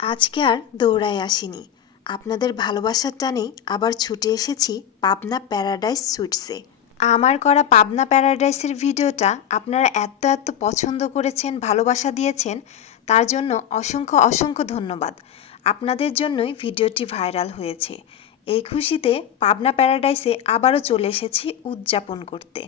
আজকে আর দৌড়ায় আসিনি। আপনাদের ভালোবাসার টানেই আবার ছুটে এসেছি পাবনা প্যারাডাইস সুইটসে। আমার করা পাবনা প্যারাডাইসের ভিডিওটা আপনারা এত এত পছন্দ করেছেন, ভালোবাসা দিয়েছেন, তার জন্য অসংখ্য অসংখ্য ধন্যবাদ। আপনাদের জন্যই ভিডিওটি ভাইরাল হয়েছে। এই খুশিতে পাবনা প্যারাডাইসে আবারও চলে এসেছি উদযাপন করতে।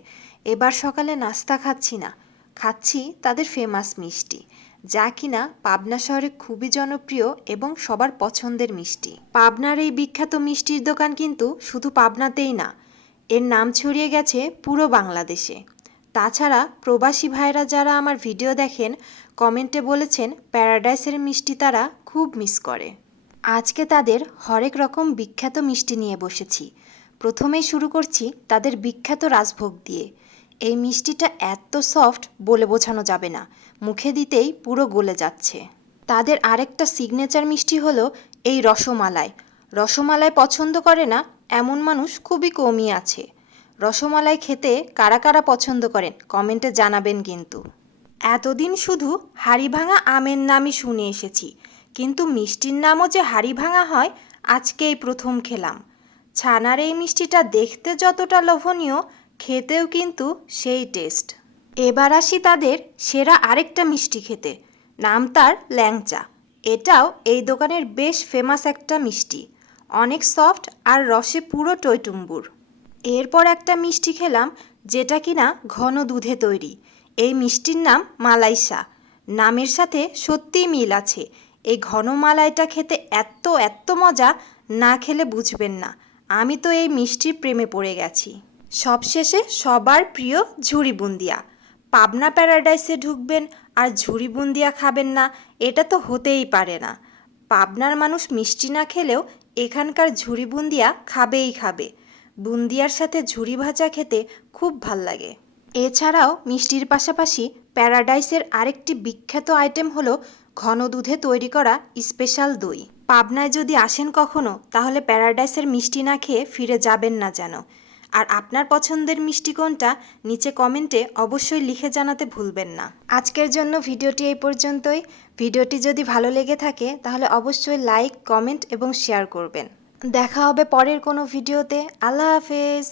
এবার সকালে নাস্তা খাচ্ছি না, খাচ্ছি তাদের ফেমাস মিষ্টি, যা কিনা পাবনা শহরে খুবই জনপ্রিয় এবং সবার পছন্দের মিষ্টি। পাবনার এই বিখ্যাত মিষ্টির দোকান কিন্তু শুধু পাবনাতেই না, এর নাম ছড়িয়ে গেছে পুরো বাংলাদেশে। তাছাড়া প্রবাসী ভাইরা যারা আমার ভিডিও দেখেন, কমেন্টে বলেছেন প্যারাডাইসের মিষ্টি তারা খুব মিস করে। আজকে তাদের হরেক রকম বিখ্যাত মিষ্টি নিয়ে বসেছি। প্রথমেই শুরু করছি তাদের বিখ্যাত রাজভোগ দিয়ে। এই মিষ্টিটা এত সফট বলে বোঝানো যাবে না, মুখে দিতেই পুরো গলে যাচ্ছে। তাদের আরেকটা সিগনেচার মিষ্টি হলো এই রসমালাই। রসমালাই পছন্দ করে না এমন মানুষ খুবই কমই আছে। রসমালাই খেতে কারা কারা পছন্দ করেন কমেন্টে জানাবেন কিন্তু। এতদিন শুধু হাড়িভাঙা আমের নামই শুনে এসেছি, কিন্তু মিষ্টির নামও যে হাড়িভাঙা হয় আজকেই প্রথম খেলাম। ছানার এই মিষ্টিটা দেখতে যতটা লোভনীয়, খেতেও কিন্তু সেই টেস্ট। এবার আসি তাদের সেরা আরেকটা মিষ্টি খেতে, নাম তার ল্যাংচা। এটাও এই দোকানের বেশ ফেমাস একটা মিষ্টি, অনেক সফট আর রসে পুরো টইটুম্বুর। এরপর একটা মিষ্টি খেলাম যেটা কিনা ঘন দুধে তৈরি। এই মিষ্টির নাম মালাইসা। নামের সাথে সত্যিই মিল আছে। এই ঘন মালাইটা খেতে এত এত মজা, না খেলে বুঝবেন না। আমি তো এই মিষ্টির প্রেমে পড়ে গেছি। সবশেষে সবার প্রিয় ঝুরি বুন্দিয়া। পাবনা প্যারাডাইসে ঢুকবেন আর ঝুরি বুন্দিয়া খাবেন না, এটা তো হতেই পারে না। পাবনার মানুষ মিষ্টি না খেলেও এখানকার ঝুরি বুন্দিয়া খাবেই খাবে। বুন্দিয়ার সাথে ঝুরি ভাজা খেতে খুব ভাল লাগে। এছাড়াও মিষ্টির পাশাপাশি প্যারাডাইসের আরেকটি বিখ্যাত আইটেম হলো ঘন দুধে তৈরি করা স্পেশাল দই। পাবনায় যদি আসেন কখনো, তাহলে প্যারাডাইসের মিষ্টি না খেয়ে ফিরে যাবেন না যেন। আর আপনার পছন্দের মিষ্টি কোনটা নিচে কমেন্টে অবশ্যই লিখে জানাতে ভুলবেন না। আজকের জন্য ভিডিওটি এই পর্যন্তই। ভিডিওটি যদি ভালো লেগে থাকে তাহলে অবশ্যই লাইক, কমেন্ট এবং শেয়ার করবেন। দেখা হবে পরের কোনো ভিডিওতে। আল্লাহ হাফেজ।